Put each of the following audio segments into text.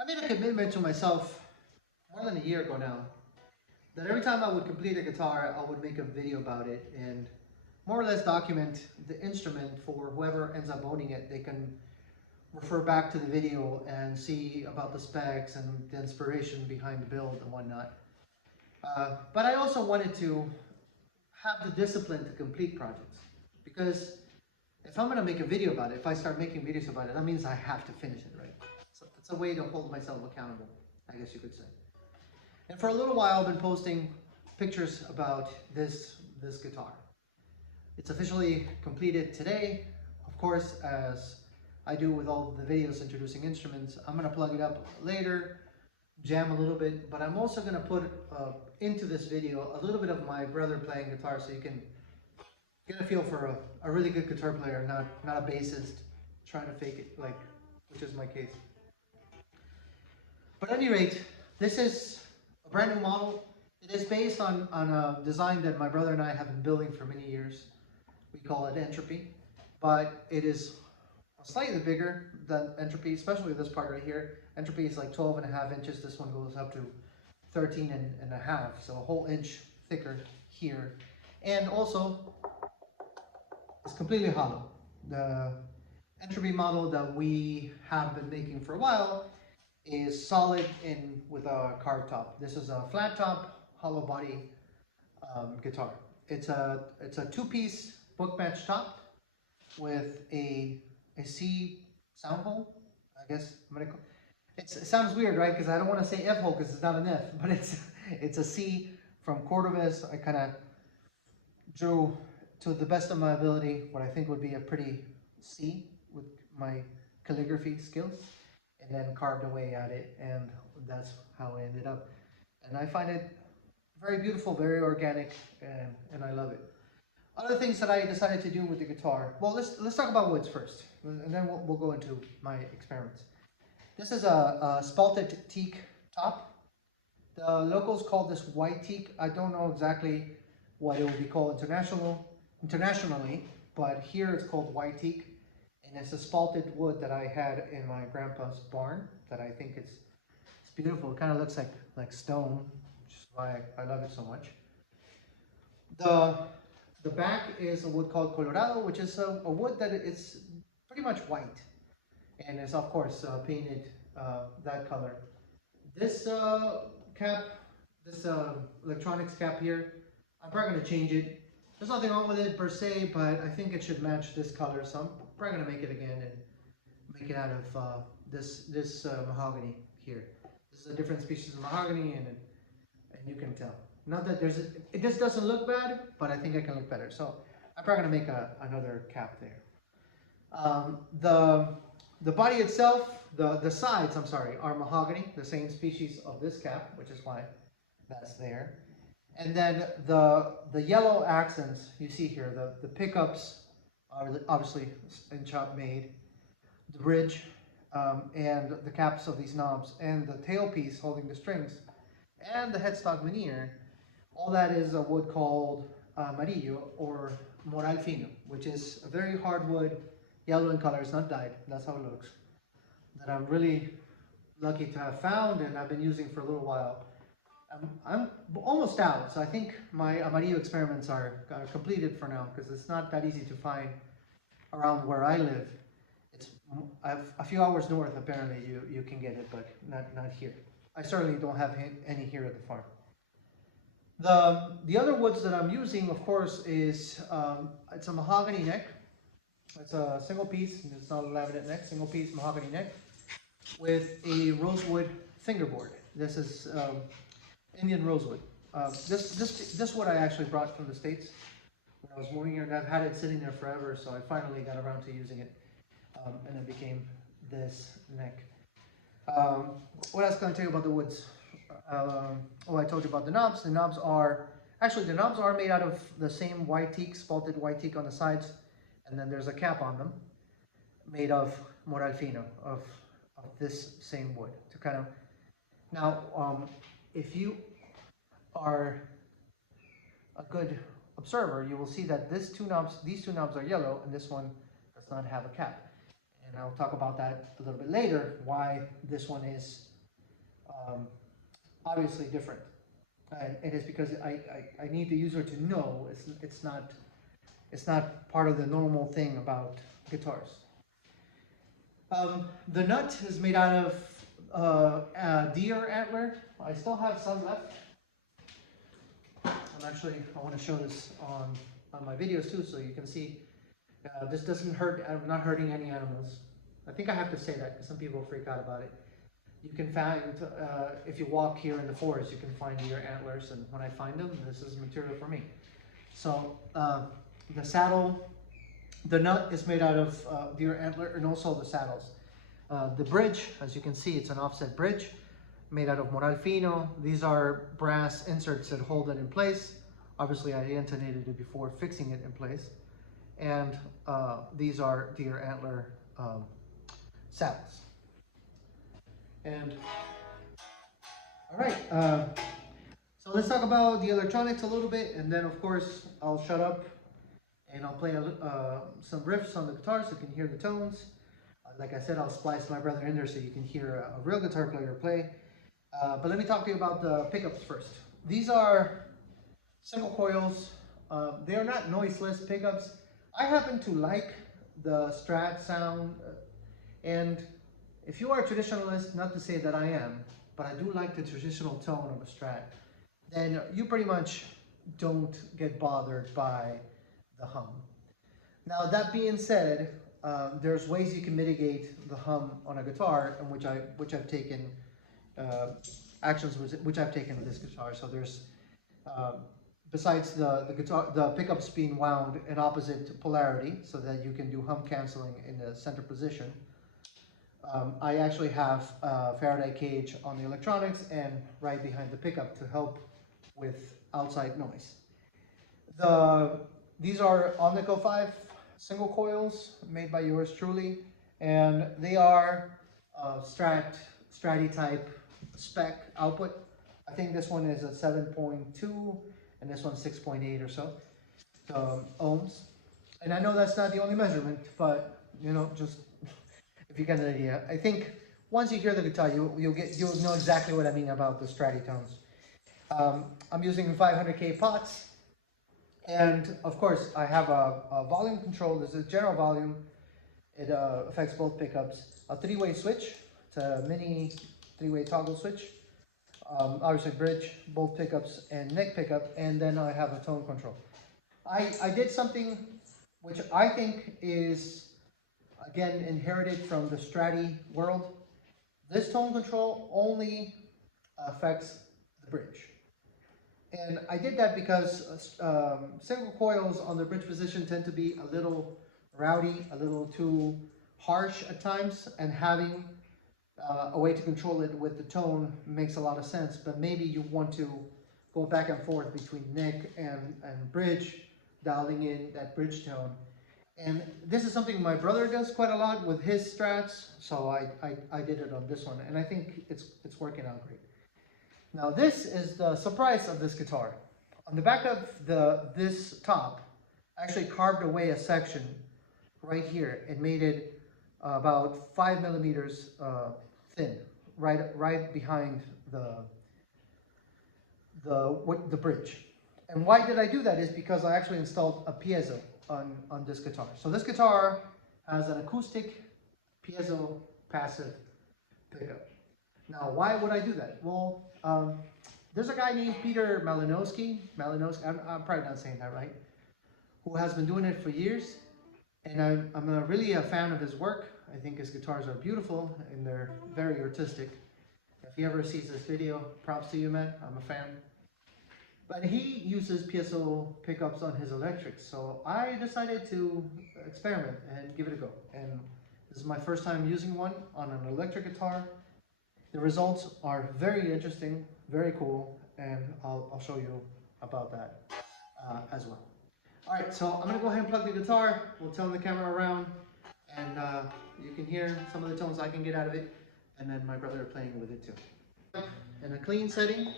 I made a commitment to myself more than a year ago now that every time I would complete a guitar, I would make a video about it and more or less document the instrument for whoever ends up owning it. They can refer back to the video and see about the specs and the inspiration behind the build and whatnot. But I also wanted to have the discipline to complete projects, because if I'm going to make a video about it, if I start making videos about it, that means I have to finish it, right? So it's a way to hold myself accountable, I guess you could say. And for a little while, I've been posting pictures about this guitar. It's officially completed today. Of course, as I do with all the videos introducing instruments, I'm going to plug it up later, jam a little bit, but I'm also going to put into this video a little bit of my brother playing guitar, so you can get a feel for a really good guitar player, not a bassist trying to fake it, like, which is my case. But at any rate, this is a brand new model. It is based on a design that my brother and I have been building for many years. We call it Entropy, but it is slightly bigger than Entropy, especially this part right here. Entropy is like 12.5 inches. This one goes up to 13.5, so a whole inch thicker here. And also, it's completely hollow. The Entropy model that we have been making for a while is solid with a carved top. This is a flat top, hollow body guitar. It's a two-piece book match top with a C sound hole. I guess I'm gonna call it sounds weird, right? Because I don't want to say F hole because it's not an F, but it's a C from Cordovez. I kind of drew, to the best of my ability, what I think would be a pretty C with my calligraphy skills, and then carved away at it, and that's how it ended up. And I find it very beautiful, very organic, and I love it. Other things that I decided to do with the guitar. Well, let's talk about woods first, and then we'll go into my experiments. This is a spalted teak top. The locals call this white teak. I don't know exactly what it would be called internationally, but here it's called white teak, and it's a spalted wood that I had in my grandpa's barn. That I think it's beautiful. It kind of looks like stone, which is why I love it so much. The back is a wood called Colorado, which is a wood that is pretty much white, and it's of course painted that color. This cap, this electronics cap here, I'm probably going to change it. There's nothing wrong with it per se, but I think it should match this color, so I'm probably going to make it again and make it out of this mahogany here. This is a different species of mahogany, and you can tell. Not that it just doesn't look bad, but I think I can look better. So I'm probably going to make another cap there. The body itself, the sides, I'm sorry, are mahogany, the same species of this cap, which is why that's there. And then the yellow accents you see here, the pickups are obviously in chop made, the bridge, and the caps of these knobs, and the tailpiece holding the strings, and the headstock veneer. All that is a wood called amarillo or moral fino, which is a very hard wood, yellow in color. It's not dyed. That's how it looks. That I'm really lucky to have found, and I've been using for a little while. I'm almost out, so I think my amarillo experiments are completed for now, because it's not that easy to find around where I live. It's a few hours north, apparently you can get it, but not here. I certainly don't have any here at the farm. The other woods that I'm using, of course, is it's a mahogany neck. It's a single piece, it's not a laminate neck, single piece mahogany neck with a rosewood fingerboard. This is Indian rosewood. This wood I actually brought from the States when I was moving here, and I've had it sitting there forever, so I finally got around to using it, and it became this neck. What else can I tell you about the woods? I told you about the knobs. The knobs are made out of the same white teak, spalted white teak on the sides, and then there's a cap on them made of moral fino, of this same wood. To kind of now, if you are a good observer, you will see that these two knobs are yellow, and this one does not have a cap. And I'll talk about that a little bit later, why this one is obviously different. And it is because I need the user to know it's not part of the normal thing about guitars. The nut is made out of deer antler. I still have some left. I want to show this on my videos too, so you can see. This doesn't hurt. I'm not hurting any animals. I think I have to say that because some people freak out about it. You can find, if you walk here in the forest, you can find deer antlers, and when I find them, this is material for me. So the saddle, the nut is made out of deer antler, and also the saddles. The bridge, as you can see, it's an offset bridge made out of moral fino. These are brass inserts that hold it in place. Obviously, I antenated it before fixing it in place. And these are deer antler saddles. And all right, so let's talk about the electronics a little bit, and then of course I'll shut up and I'll play some riffs on the guitar so you can hear the tones. Like I said, I'll splice my brother in there so you can hear a real guitar player play. But let me talk to you about the pickups first. These are single coils. They are not noiseless pickups. I happen to like the Strat sound, and if you are a traditionalist, not to say that I am, but I do like the traditional tone of a Strat, then you pretty much don't get bothered by the hum. Now, that being said, there's ways you can mitigate the hum on a guitar, and which I've taken actions which I've taken with this guitar. So there's besides the pickups being wound in opposite polarity, so that you can do hum canceling in the center position. I actually have a Faraday cage on the electronics and right behind the pickup to help with outside noise. These are Omnico 5 single coils made by yours truly, and they are Stratty type spec output. I think this one is a 7.2 and this one's 6.8 or so ohms. And I know that's not the only measurement, but you know, just if you get an idea. I think once you hear the guitar, you'll know exactly what I mean about the Stratty tones. I'm using 500K pots, and of course I have a volume control. This is general volume. It affects both pickups. A three-way switch. It's a mini three-way toggle switch. Obviously bridge, both pickups and neck pickup, and then I have a tone control. I did something which I think is, again, inherited from the Stratty world. This tone control only affects the bridge. And I did that because single coils on the bridge position tend to be a little rowdy, a little too harsh at times, and having a way to control it with the tone makes a lot of sense. But maybe you want to go back and forth between neck and bridge, dialing in that bridge tone. And this is something my brother does quite a lot with his Strats, so I did it on this one, and I think it's working out great. Now this is the surprise of this guitar. On the back of this top, I actually carved away a section right here and made it about 5 millimeters thin, right behind the bridge. And why did I do that is because I actually installed a piezo on this guitar. So this guitar has an acoustic piezo passive pickup. Now, why would I do that? Well, there's a guy named Peter Malinowski, I'm probably not saying that right, who has been doing it for years, and I'm really a fan of his work. I think his guitars are beautiful and they're very artistic. If he ever sees this video, props to you, man. I'm a fan. But he uses piezo pickups on his electrics, so I decided to experiment and give it a go. And this is my first time using one on an electric guitar. The results are very interesting, very cool, and I'll show you about that as well. All right, so I'm gonna go ahead and plug the guitar. We'll turn the camera around, and you can hear some of the tones I can get out of it, and then my brother playing with it too. In a clean setting,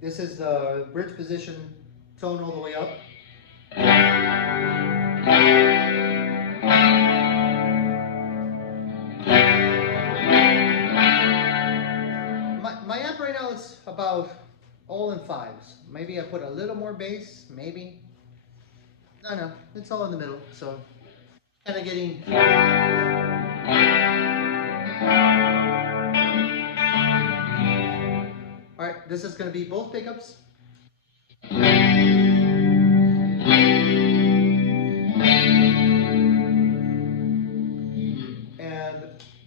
this is the bridge position tone all the way up. about all in fives. Maybe I put a little more bass, maybe. No, it's all in the middle. So kind of getting. All right, this is going to be both pickups. And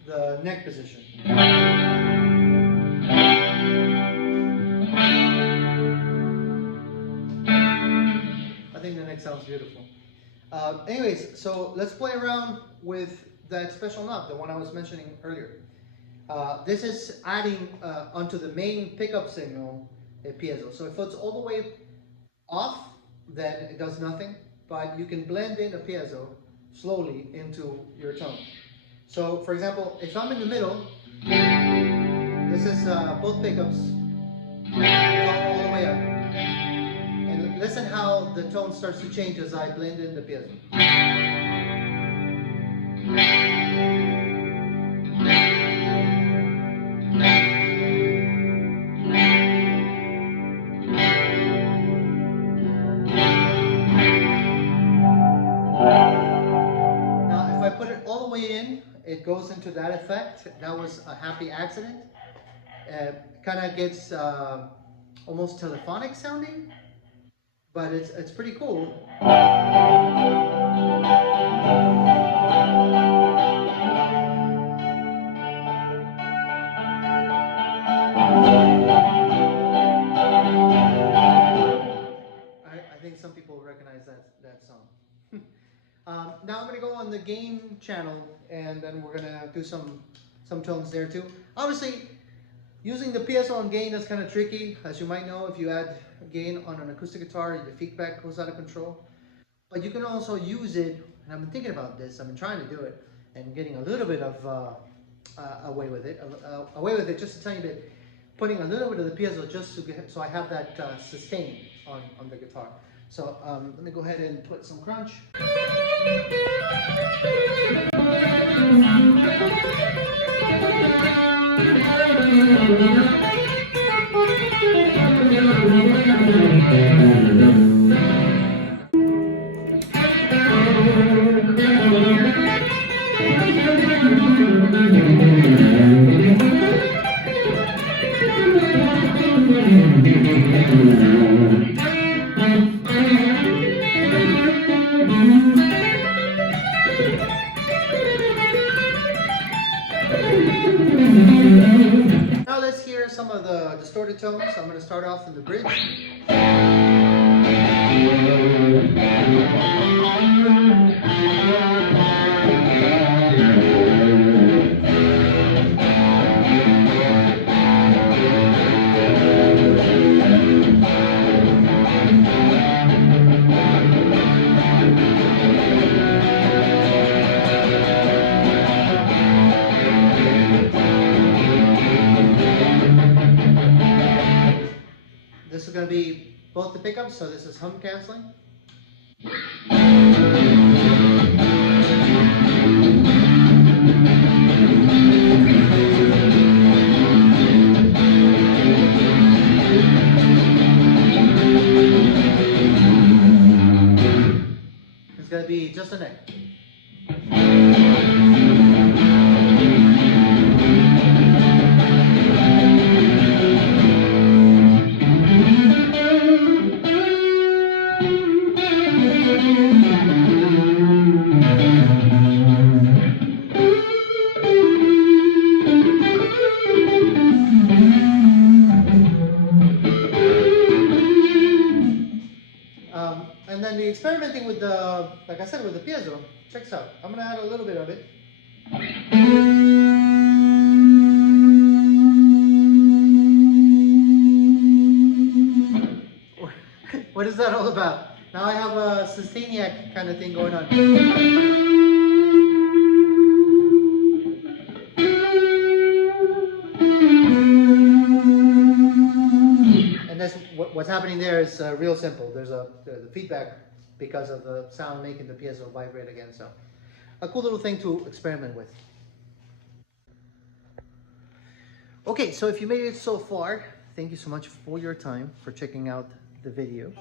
the neck position. I think the neck sounds beautiful. Anyways, so let's play around with that special knob, the one I was mentioning earlier. This is adding onto the main pickup signal a piezo. So if it's all the way off, then it does nothing, but you can blend in a piezo slowly into your tone. So for example, if I'm in the middle, this is both pickups, all the way up. And listen how the tone starts to change as I blend in the piezo. It goes into that effect. That was a happy accident. Kind of gets almost telephonic sounding, but it's pretty cool. I think some people recognize that song. Now I'm going to go on the gain channel, and then we're going to do some tones there too. Obviously, using the piezo on gain is kind of tricky. As you might know, if you add gain on an acoustic guitar, the feedback goes out of control. But you can also use it, and I've been thinking about this, I've been trying to do it, and getting a little bit of away with it, just a tiny bit. Putting a little bit of the piezo just to get, so I have that sustain on the guitar. So let me go ahead and put some crunch. Now let's hear some of the distorted tones. I'm going to start off in the bridge. This is going to be both the pickups, so this is hum canceling. It's going to be just a neck. And then the experimenting with the, like I said, with the piezo, check this out. I'm going to add a little bit of it. What is that all about? Now I have a sustainiac kind of thing going on. And that's what's happening there is real simple. There's the feedback because of the sound making the piezo vibrate again. So a cool little thing to experiment with. Okay, so if you made it so far, thank you so much for your time, for checking out the video.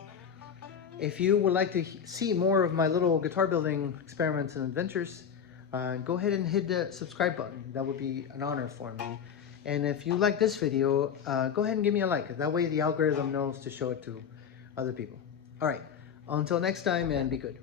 If you would like to see more of my little guitar building experiments and adventures, go ahead and hit the subscribe button. That would be an honor for me. And if you like this video, go ahead and give me a like. That way the algorithm knows to show it to other people. All right, until next time, and be good.